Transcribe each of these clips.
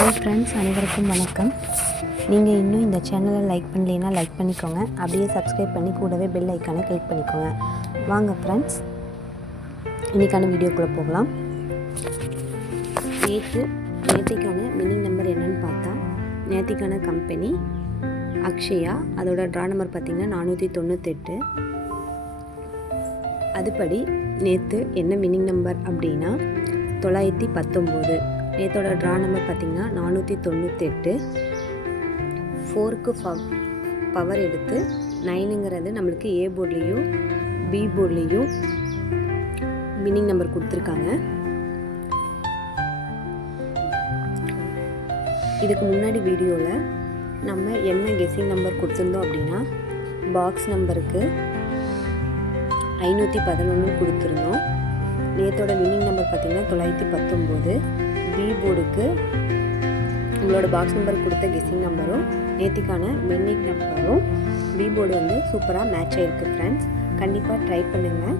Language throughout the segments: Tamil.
ஹாய் ஃப்ரெண்ட்ஸ், அனைவருக்கும் வணக்கம். நீங்கள் இன்னும் இந்த சேனலை லைக் பண்ணலைன்னா லைக் பண்ணிக்கோங்க. அப்படியே சப்ஸ்கிரைப் பண்ணி கூடவே பெல் ஐக்கானை கிளிக் பண்ணிக்கோங்க. வாங்க ஃப்ரெண்ட்ஸ், இன்றைக்கான வீடியோக்குள்ளே போகலாம். நேற்றுக்கான வின்னிங் நம்பர் என்னன்னு பார்த்தா, நேற்றுக்கான கம்பெனி அக்ஷயா. அதோட ட்ரா நம்பர் பார்த்திங்கன்னா 498. அதுபடி நேற்று என்ன வின்னிங் நம்பர் அப்படின்னா 919. நேற்றோட ட்ரா நம்பர் பார்த்திங்கன்னா 498. 4க்கு பவர் எடுத்து 9ங்கிறது நம்மளுக்கு ஏ போர்ட்லேயும் பி போர்ட்லேயும் வின்னிங் நம்பர் கொடுத்துருக்காங்க. இதுக்கு முன்னாடி வீடியோவில் நம்ம என்ன கெஸ்ஸிங் நம்பர் கொடுத்துருந்தோம் அப்படின்னா, பாக்ஸ் நம்பருக்கு 511 கொடுத்துருந்தோம். நேற்றோட வின்னிங் நம்பர் பார்த்திங்கன்னா 919. பி போர்டுக்கு உங்களோட பாக்ஸ் நம்பர் கொடுத்த கெஸ்ஸிங் நம்பரும் நேற்றுக்கான வின்னிங் நம்பரும் பி போர்டு வந்து சூப்பராக மேட்ச் ஆகிருக்கு ஃப்ரெண்ட்ஸ். கண்டிப்பாக ட்ரை பண்ணுங்கள்.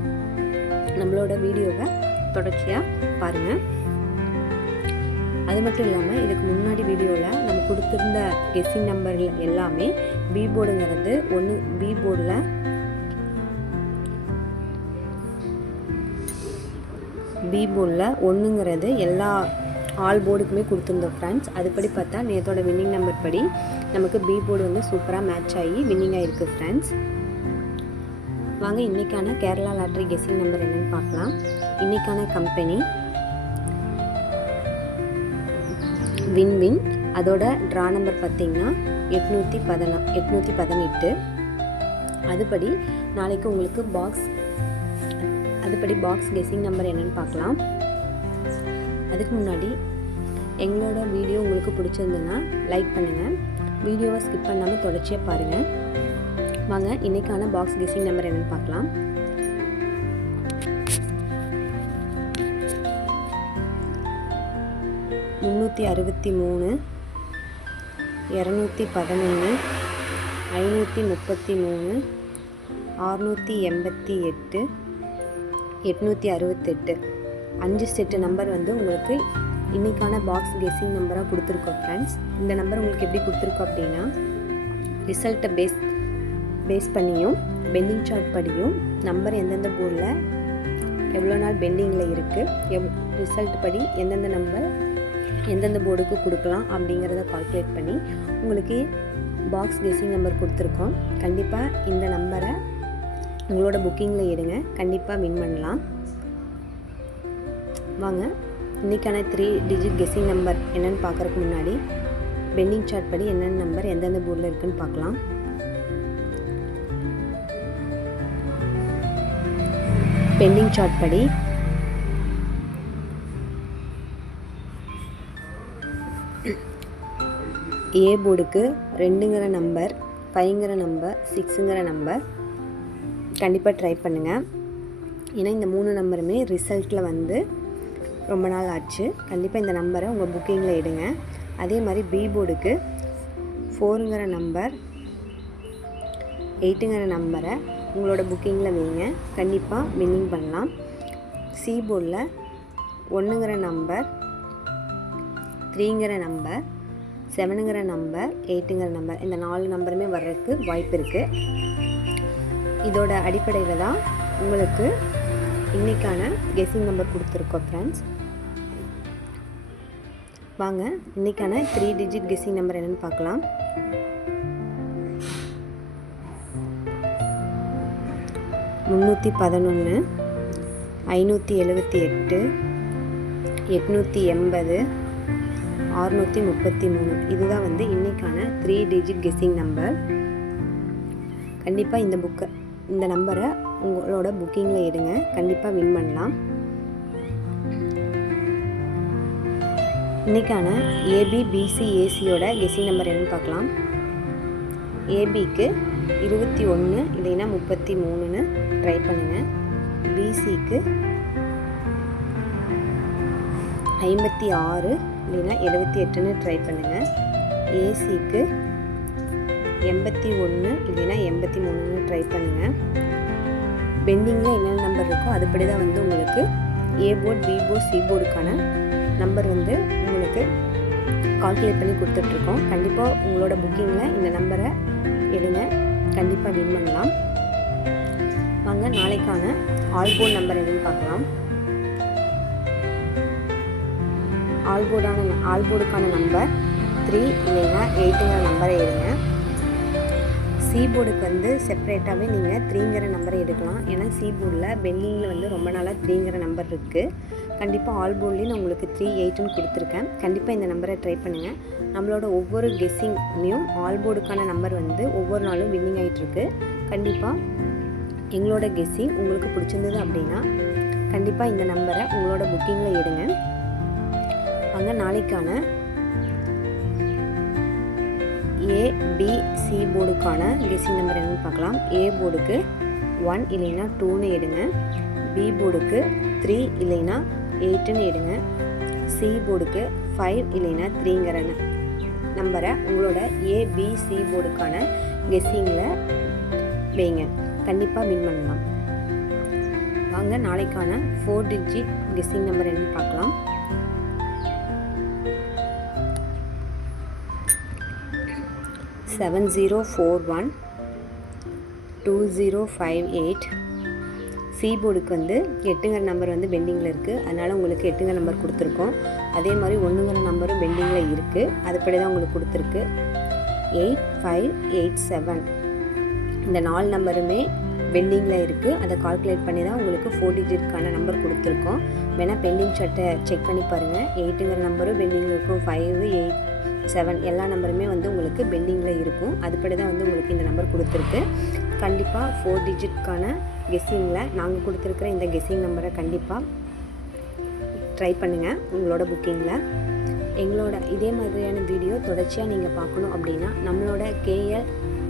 நம்மளோட வீடியோவை தொடர்ச்சியாக பாருங்கள். அது மட்டும் இல்லாமல் இதுக்கு முன்னாடி வீடியோவில் நம்ம கொடுத்துருந்த கெஸ்ஸிங் நம்பர்கள் எல்லாமே பி போர்டுங்கிறது பி போர்டில் ஒன்றுங்கிறது எல்லா ஆல் போர்டுக்குமே கொடுத்துருந்தோம் ஃப்ரெண்ட்ஸ். அதுபடி பார்த்தா நேற்றோட வின்னிங் நம்பர் படி நமக்கு பி போர்டு வந்து சூப்பராக மேட்ச் ஆகி வின்னிங் ஆகிருக்கு ஃப்ரெண்ட்ஸ். வாங்க இன்றைக்கான கேரளா லாட்ரி கெஸ்ஸிங் நம்பர் என்னென்னு பார்க்கலாம். இன்றைக்கான கம்பெனி வின். அதோட ட்ரா நம்பர் பார்த்திங்கன்னா 818. அதுபடி நாளைக்கு உங்களுக்கு பாக்ஸ் கெஸ்ஸிங் நம்பர் என்னென்னு பார்க்கலாம். அதுக்கு முன்னாடி எங்களோட வீடியோ உங்களுக்கு பிடிச்சிருந்ததுன்னா லைக் பண்ணுங்கள். வீடியோவை ஸ்கிப் பண்ணாமல் தொடர்ச்சியாக பாருங்கள். வாங்க இன்றைக்கான பாக்ஸ் கெஸ்ஸிங் நம்பர் என்னென்னு பார்க்கலாம். (363), (211), (533), (688), (868). 5 செட்டு நம்பர் வந்து உங்களுக்கு இன்றைக்கான பாக்ஸ் கெஸ்ஸிங் நம்பராக கொடுத்துருக்கோம் ஃப்ரெண்ட்ஸ். இந்த நம்பர் உங்களுக்கு எப்படி கொடுத்துருக்கோம் அப்படின்னா, ரிசல்ட்டை பேஸ் பண்ணியும் பெண்டிங் சார்ட் படியும் நம்பர் எந்தெந்த போர்டில் எவ்வளோ நாள் பெண்டிங்கில் இருக்குது, ரிசல்ட் படி எந்தெந்த நம்பர் எந்தெந்த போர்டுக்கு கொடுக்கலாம் அப்படிங்கிறத கால்குலேட் பண்ணி உங்களுக்கு பாக்ஸ் கெஸ்ஸிங் நம்பர் கொடுத்துருக்கோம். கண்டிப்பாக இந்த நம்பரை உங்களோட புக்கிங்கில் எடுங்க. கண்டிப்பாக வின் பண்ணலாம். வாங்க இன்றைக்கான 3 டிஜிட் கெஸ்ஸிங் நம்பர் என்னென்னு பார்க்குறதுக்கு முன்னாடி பெண்டிங் சார்ட் படி என்னென்ன நம்பர் எந்தெந்த போர்டில் இருக்குதுன்னு பார்க்கலாம். பெண்டிங் சார்ட் படி ஏ போர்டுக்கு 2ங்கிற நம்பர், 5ங்கிற நம்பர், 6ங்கிற நம்பர் கண்டிப்பாக ட்ரை பண்ணுங்கள். ஏன்னா இந்த 3 நம்பருமே ரிசல்ட்டில் வந்து ரொம்ப நாள் ஆச்சு. கண்டிப்பாக இந்த நம்பரை உங்கள் புக்கிங்கில் எடுங்க. அதே மாதிரி பி போர்டுக்கு 4ங்கிற நம்பர், 8ங்கிற நம்பரை உங்களோட புக்கிங்கில் வைங்க. கண்டிப்பாக வின்னிங் பண்ணலாம். சி போர்டில் 1ங்கிற நம்பர், 3ங்கிற நம்பர், 7ங்கிற நம்பர், 8ங்கிற நம்பர், இந்த 4 நம்பருமே வர்றதுக்கு வாய்ப்பு இருக்குது. இதோட அடிப்படையில் தான் உங்களுக்கு இன்றைக்கான கெஸ்ஸிங் நம்பர் கொடுத்துருக்கோம் ஃப்ரெண்ட்ஸ். வாங்க இன்றைக்கான 3 டிஜிட் கெஸ்ஸிங் நம்பர் என்னென்னு பார்க்கலாம். 311, 578, 880, 633. இதுதான் வந்து இன்றைக்கான 3 டிஜிட் கெஸ்ஸிங் நம்பர். கண்டிப்பாக இந்த நம்பரை உங்களோட புக்கிங்கில் எடுங்க. கண்டிப்பாக வின் பண்ணலாம். இன்றைக்கான ஏபி, பிசி, ஏசியோட கெஸ்ஸிங் நம்பர் என்னென்னு பார்க்கலாம். ஏபிக்கு 21 இல்லைன்னா 33ன்னு ட்ரை பண்ணுங்கள். பிசிக்கு 56 இல்லைன்னா 78ன்னு ட்ரை பண்ணுங்கள். ஏசிக்கு 81 இல்லைன்னா 83ன்னு ட்ரை பண்ணுங்கள். பெண்டிங்கில் என்னென்ன நம்பர் இருக்கோ அதுபடி தான் வந்து உங்களுக்கு A board, B board, C போர்டுக்கான நம்பர் வந்து உங்களுக்கு கால்குலேட் பண்ணி கொடுத்துட்ருக்கோம். கண்டிப்பாக உங்களோட புக்கிங்கில் இந்த நம்பரை எடுங்க, கண்டிப்பாக வின் பண்ணலாம். வாங்க நாளைக்கான ஆல்போர்ட் நம்பர் என்னன்னு பார்க்கலாம். ஆல்போர்டுக்கான நம்பர் 3 இல்லைன்னா 8ங்கிற நம்பரை எடுங்க. சி போர்டுக்கு வந்து செப்பரேட்டாகவே நீங்கள் 3ங்கிற நம்பரை எடுக்கலாம். ஏன்னா சி போர்டில் பெண்டிங்கில் வந்து ரொம்ப நாளாக 3ங்கிற நம்பர் இருக்குது. கண்டிப்பாக ஆல் போர்ட்லேயும் நான் உங்களுக்கு 3, 8ன்னு கொடுத்துருக்கேன். கண்டிப்பாக இந்த நம்பரை ட்ரை பண்ணுங்கள். நம்மளோட ஒவ்வொரு கெஸ்ஸிங்லேயும் ஆல் போர்டுக்கான நம்பர் வந்து ஒவ்வொரு நாளும் வின்னிங் ஆகிட்டுருக்கு. கண்டிப்பாக எங்களோட கெஸ்ஸிங் உங்களுக்கு பிடிச்சிருந்தது அப்படின்னா கண்டிப்பாக இந்த நம்பரை உங்களோட புக்கிங்கில் எடுங்க. அங்கே நாளைக்கான ABC போர்டுக்கான கெஸ்ஸிங் நம்பர் என்னன்னு பார்க்கலாம். ஏ போர்டுக்கு 1 இல்லைன்னா 2ன்னு எடுங்க. பி போர்டுக்கு 3 இல்லைன்னா 8ன்னு எடுங்க. சி போர்டுக்கு 5 இல்லைன்னா 3ங்கிற நம்பரை உங்களோட ABC போர்டுக்கான கெஸ்ஸிங்கில் வைங்க. கண்டிப்பாக வின் பண்ணலாம். வாங்க நாளைக்கான 4 டிஜிட் கெஸ்ஸிங் நம்பர் என்னன்னு பார்க்கலாம். 7041 2058. சி போர்டுக்கு வந்து 8ங்கிற நம்பர் வந்து பெண்டிங்கில் இருக்குது. அதனால் உங்களுக்கு 8ங்கிற நம்பர் கொடுத்துருக்கோம். அதே மாதிரி 1ங்கிற நம்பரும் பெண்டிங்கில் இருக்குது. அதுபடி தான் உங்களுக்கு கொடுத்துருக்கு. 8587 இந்த 4 நம்பருமே பெண்டிங்கில் இருக்குது. அதை கால்குலேட் பண்ணி தான் உங்களுக்கு 4 டிஜிட்கான நம்பர் கொடுத்துருக்கோம். வேணால் பெண்டிங் சார்ட்டை செக் பண்ணி பாருங்கள். 8ங்கிற நம்பரும் பெண்டிங்கில் இருக்கும். 5, 8, 7 எல்லா நம்பருமே வந்து உங்களுக்கு பெண்டிங்கில் இருக்கும். அதுபடி தான் வந்து உங்களுக்கு இந்த நம்பர் கொடுத்துருக்கு. கண்டிப்பாக 4 டிஜிட்கான கெஸ்ஸிங்கில் நாங்கள் கொடுத்துருக்குற இந்த கெஸ்ஸிங் நம்பரை கண்டிப்பாக ட்ரை பண்ணுங்கள் உங்களோட புக்கிங்கில். எங்களோட இதே மாதிரியான வீடியோ தொடர்ச்சியாக நீங்கள் பார்க்கணும் அப்படின்னா நம்மளோட KL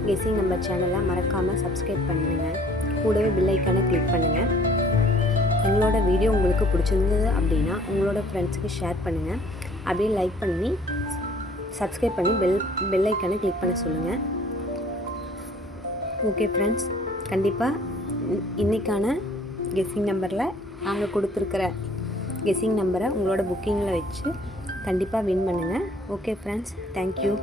கெஸ்ஸிங் நம்பர் சேனலை மறக்காமல் சப்ஸ்கிரைப் பண்ணுங்கள். கூடவே பெல் ஐக்கானை கிளிக் பண்ணுங்கள். எங்களோட வீடியோ உங்களுக்கு பிடிச்சிருந்தது அப்படின்னா உங்களோட ஃப்ரெண்ட்ஸுக்கு ஷேர் பண்ணுங்கள். அப்படியே லைக் பண்ணி சப்ஸ்கிரைப் பண்ணி பெல் ஐக்கானை கிளிக் பண்ண சொல்லுங்கள். ஓகே ஃப்ரெண்ட்ஸ், கண்டிப்பாக இன்றைக்கான கெஸ்ஸிங் நம்பரில் நாங்கள் கொடுத்துருக்கிற கெஸ்ஸிங் நம்பரை உங்களோட புக்கிங்கில் வச்சு கண்டிப்பாக வின் பண்ணுங்கள். Okay friends, thank you.